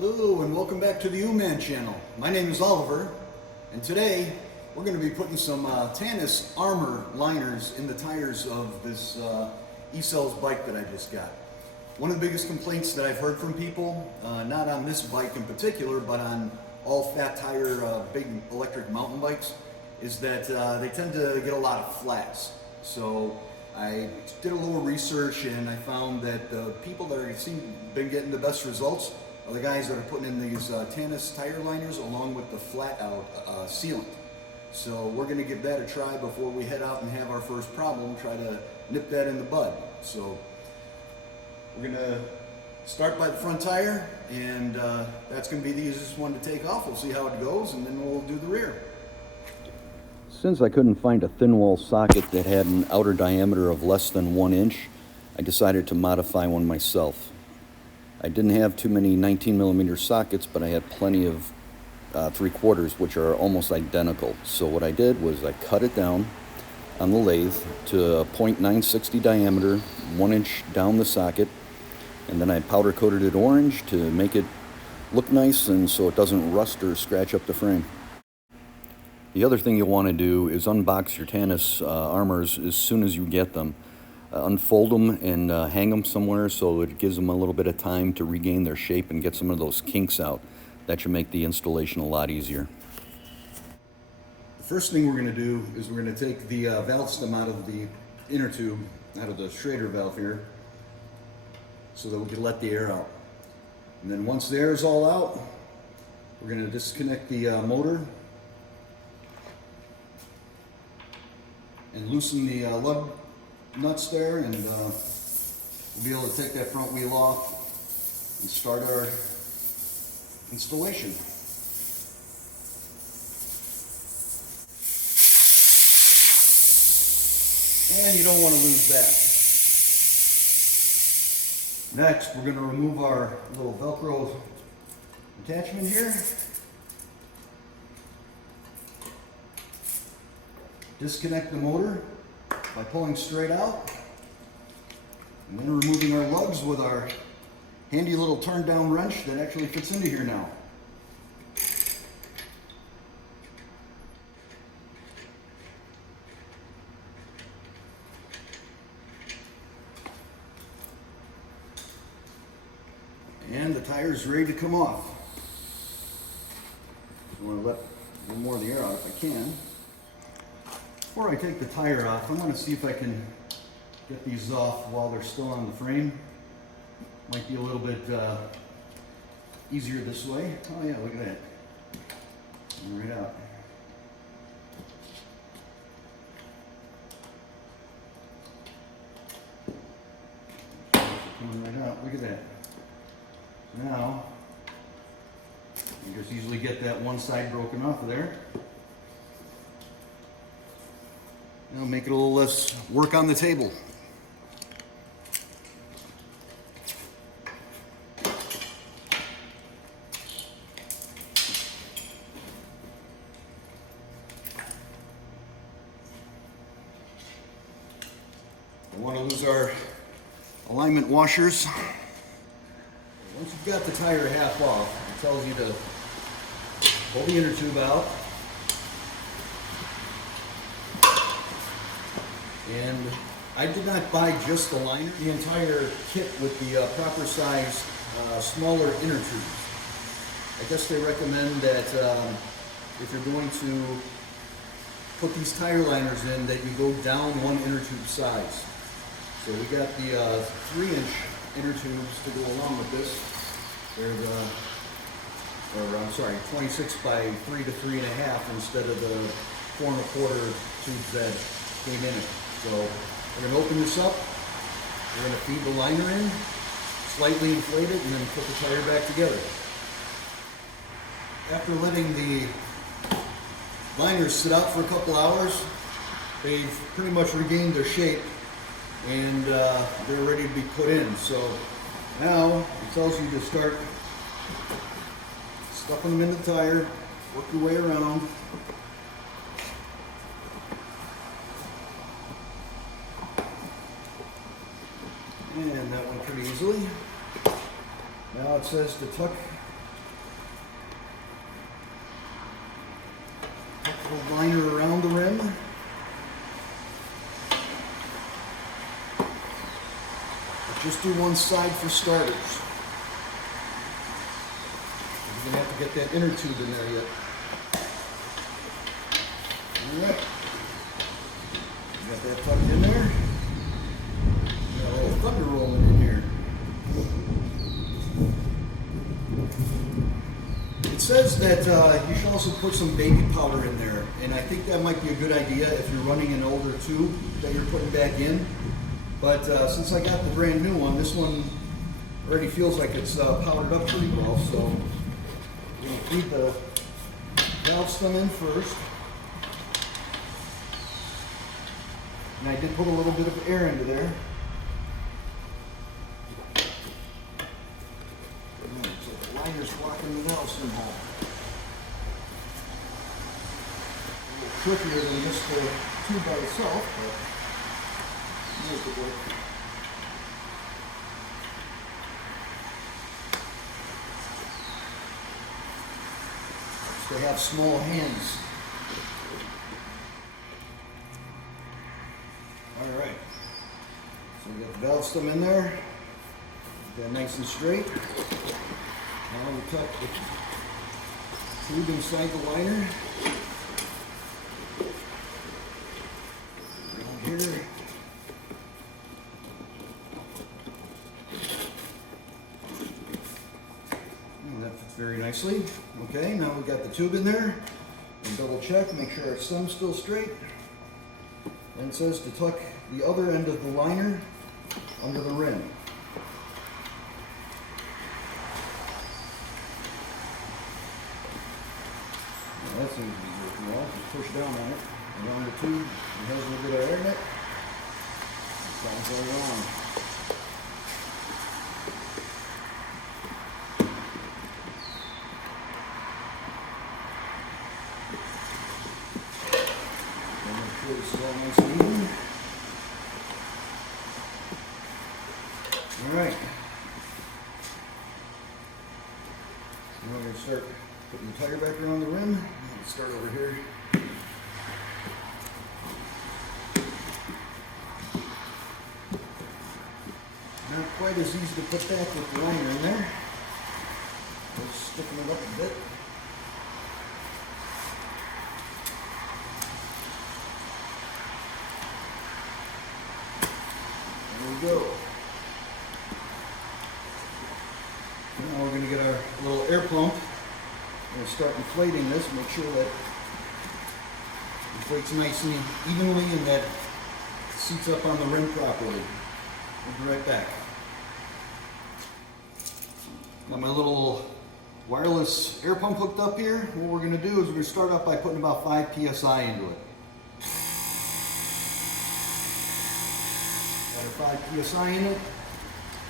Hello and welcome back to the U-Man channel. My name is Oliver and today we're going to be putting some Tannus Armour liners in the tires of this E-Cells bike that I just got. One of the biggest complaints that I've heard from people, not on this bike in particular, but on all fat tire big electric mountain bikes, is that they tend to get a lot of flats. So I did a little research and I found that the people that are been getting the best results are the guys that are putting in these Tannus tire liners along with the FlatOut sealant. So we're going to give that a try before we head out and have our first problem, try to nip that in the bud. So we're going to start by the front tire, and that's going to be the easiest one to take off. We'll see how it goes, and then we'll do the rear. Since I couldn't find a thin wall socket that had an outer diameter of less than 1 inch, I decided to modify one myself. I didn't have too many 19mm sockets, but I had plenty of 3/4, which are almost identical. So what I did was I cut it down on the lathe to a .960 diameter, 1 inch down the socket, and then I powder coated it orange to make it look nice and so it doesn't rust or scratch up the frame. The other thing you'll want to do is unbox your Tannus Armours as soon as you get them. Unfold them and hang them somewhere so it gives them a little bit of time to regain their shape and get some of those kinks out. That should make the installation a lot easier. The first thing we're going to do is we're going to take the valve stem out of the inner tube, out of the Schrader valve here, so that we can let the air out. And then once the air is all out, we're going to disconnect the motor and loosen the lug nuts there, and we'll be able to take that front wheel off and start our installation. And you don't want to lose that. Next, we're going to remove our little Velcro attachment here. Disconnect the motor by pulling straight out, and then removing our lugs with our handy little turn down wrench that actually fits into here now. And the tire is ready to come off. I want to let a little more of the air out if I can. Before I take the tire off, I want to see if I can get these off while they're still on the frame. Might be a little bit easier this way. Oh yeah, look at that. Right out. Coming right out. Look at that. Now, you just easily get that one side broken off of there. Now make it a little less work on the table. We want to lose our alignment washers. Once you've got the tire half off, it tells you to pull the inner tube out. And I did not buy just the liner, the entire kit with the proper size, smaller inner tubes. I guess they recommend that if you're going to put these tire liners in, that you go down one inner tube size. So we got the 3-inch inner tubes to go along with this. They're 26 by 3 to 3.5 instead of the 4 1/4 tubes that came in it. So we're going to open this up, we're going to feed the liner in, slightly inflate it, and then put the tire back together. After letting the liners sit out for a couple hours, they've pretty much regained their shape and they're ready to be put in. So now it tells you to start stuffing them in the tire, work your way around. And that went pretty easily. Now it says to tuck Little liner around the rim. But just do one side for starters. You're going to have to get that inner tube in there yet. Alright. Got that tucked in there. Got a little thunder rolling in here. It says that you should also put some baby powder in there, and I think that might be a good idea if you're running an older tube that you're putting back in. But since I got the brand new one, this one already feels like it's powdered up pretty well, so we're going to feed the valve stem in first. And I did put a little bit of air into there. So the liner's blocking the valve stem hole. A little trickier than just the tube by itself, but make it work. So they have small hands. Alright, so we got the valve stem in there, get that nice and straight. Now we tuck the tube inside the liner. Down here. And that fits very nicely. Okay, now we got the tube in there. And double check, make sure our stem's still straight. And it says to tuck the other end of the liner under the rim. Now that seems to be working well. Just push down on it. Around the tube. It has a little bit of air in it. Sounds right on. It's all nice and even. Alright. Now we're going to start putting the tire back around the rim. Let's start over here. Not quite as easy to put back with the liner in there. Just sticking it up a bit. Go. Now we're going to get our little air pump. We're going to start inflating this, make sure that it inflates nice and evenly and that it seats up on the rim properly. We'll be right back. Got my little wireless air pump hooked up here. What we're going to do is we're going to start up by putting about 5 psi into it. 5 psi in it.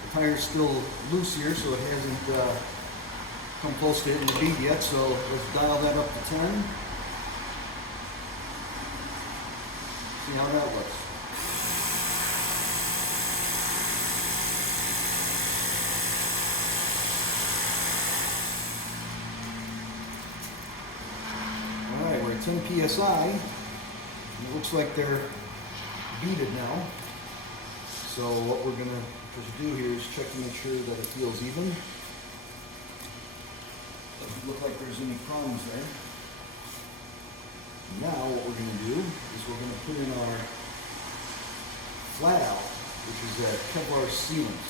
The tire's still loose here, so it hasn't come close to hitting the bead yet, so let's dial that up to 10. See how that looks. Alright, we're at 10 psi. And it looks like they're beaded now. So what we're going to just do here is check to make sure that it feels even. Doesn't look like there's any problems there. Now what we're going to do is we're going to put in our FlatOut, which is a Kevlar sealant,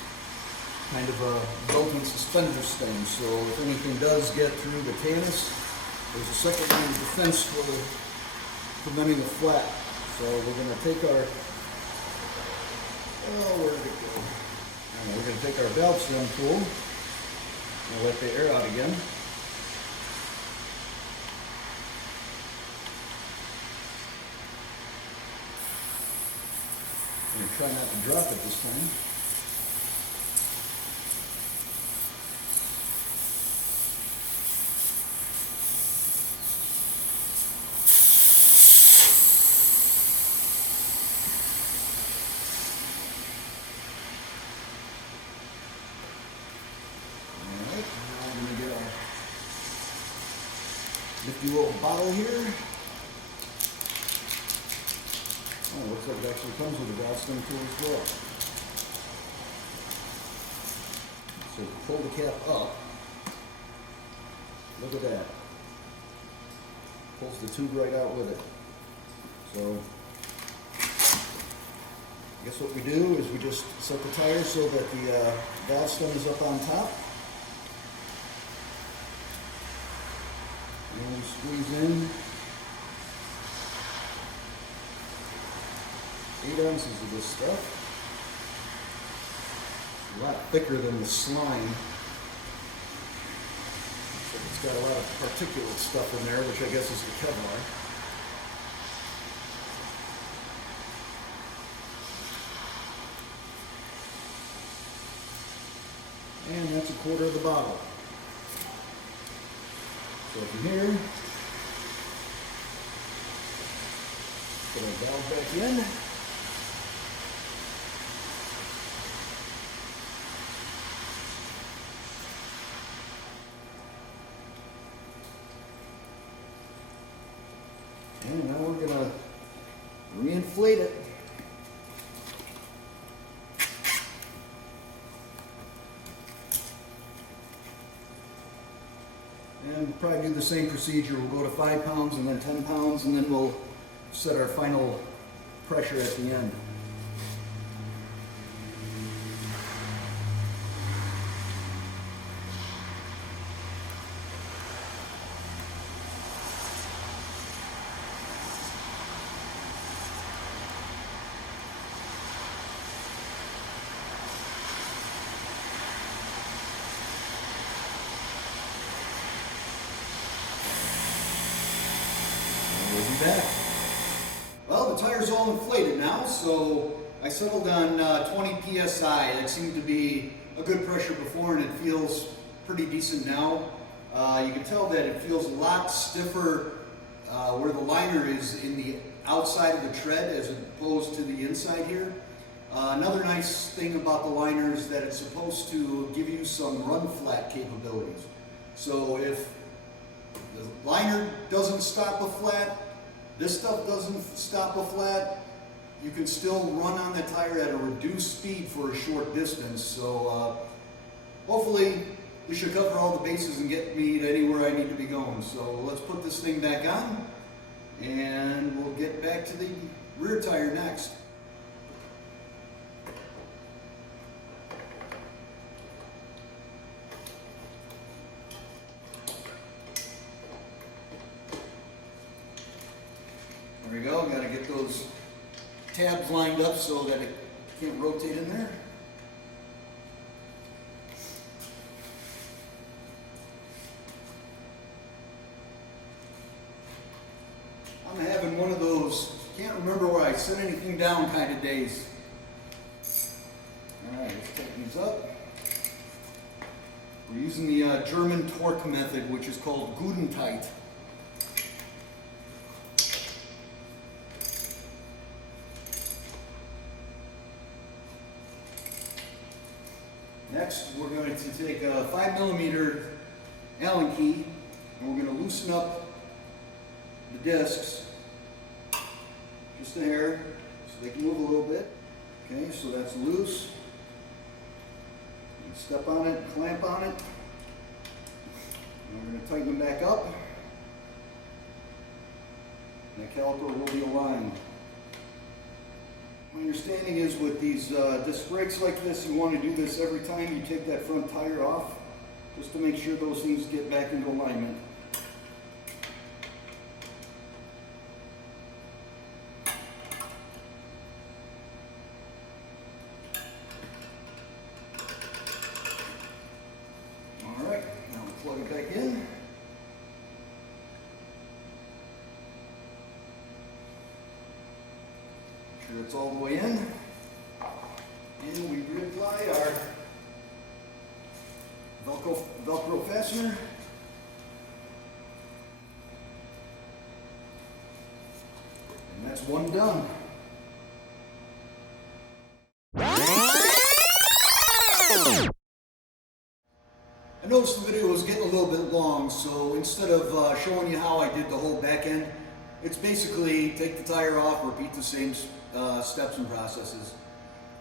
kind of a belt-in suspender stem. So if anything does get through the Tannus, there's a second line of defense for preventing the flat. So we're going to take our where did it go? Right, we're going to take our valve stem tool and let the air out again. I'm going to try not to drop it this time. Nifty little bottle here. Oh, looks like it actually comes with a valve stem tool as well. So pull the cap up. Look at that. Pulls the tube right out with it. So I guess what we do is we just set the tire so that the valve stem is up on top. And we squeeze in 8 ounces of this stuff. A lot thicker than the slime. So it's got a lot of particulate stuff in there, which I guess is the Kevlar. And that's 1/4 of the bottle. So from here, put our valve back in. And now we're gonna re-inflate it. And we'll probably do the same procedure. We'll go to 5 pounds and then 10 pounds, and then we'll set our final pressure at the end. We'll be back. Well, the tire's all inflated now, so I settled on 20 psi. That seemed to be a good pressure before, and it feels pretty decent now. You can tell that it feels a lot stiffer where the liner is in the outside of the tread as opposed to the inside here. Another nice thing about the liner is that it's supposed to give you some run flat capabilities. So if the liner doesn't stop a flat, this stuff doesn't stop a flat, you can still run on the tire at a reduced speed for a short distance. So hopefully we should cover all the bases and get me to anywhere I need to be going. So let's put this thing back on and we'll get back to the rear tire next. There we go, got to get those tabs lined up so that it can't rotate in there. I'm having one of those, can't remember where I set anything down kind of days. Alright, let's tighten these up. We're using the German torque method, which is called Gudentight. Next, we're going to take a 5mm Allen key and we're going to loosen up the discs just a hair so they can move a little bit. Okay, so that's loose. You can step on it, clamp on it. And we're going to tighten them back up. And the caliper will be aligned. My understanding is with these disc brakes like this, you want to do this every time you take that front tire off, just to make sure those things get back into alignment. Alright, now we'll plug it back in. Sure it's all the way in, and we reapply our Velcro fastener. And that's one done. I noticed the video was getting a little bit long, so instead of showing you how I did the whole back end, it's basically take the tire off, repeat the same steps and processes.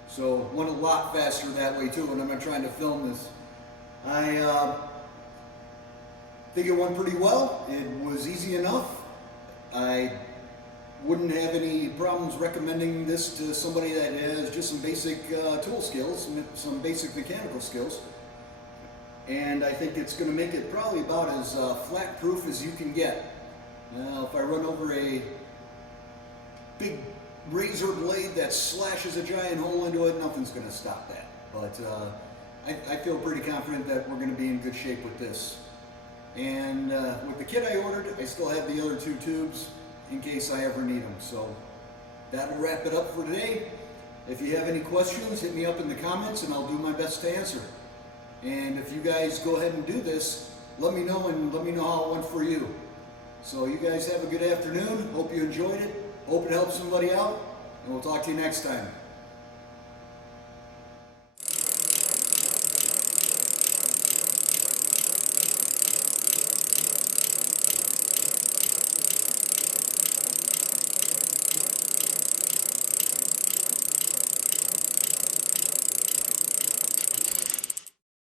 So went a lot faster that way too when I'm trying to film this. I think it went pretty well. It was easy enough. I wouldn't have any problems recommending this to somebody that has just some basic tool skills, some basic mechanical skills. And I think it's going to make it probably about as flat proof as you can get. Now, if I run over a big razor blade that slashes a giant hole into it, nothing's going to stop that. But I feel pretty confident that we're going to be in good shape with this. And with the kit I ordered, I still have the other 2 tubes in case I ever need them. So that'll wrap it up for today. If you have any questions, hit me up in the comments and I'll do my best to answer. And if you guys go ahead and do this, let me know and let me know how it went for you. So you guys have a good afternoon. Hope you enjoyed it. Hope it helped somebody out. And we'll talk to you next time.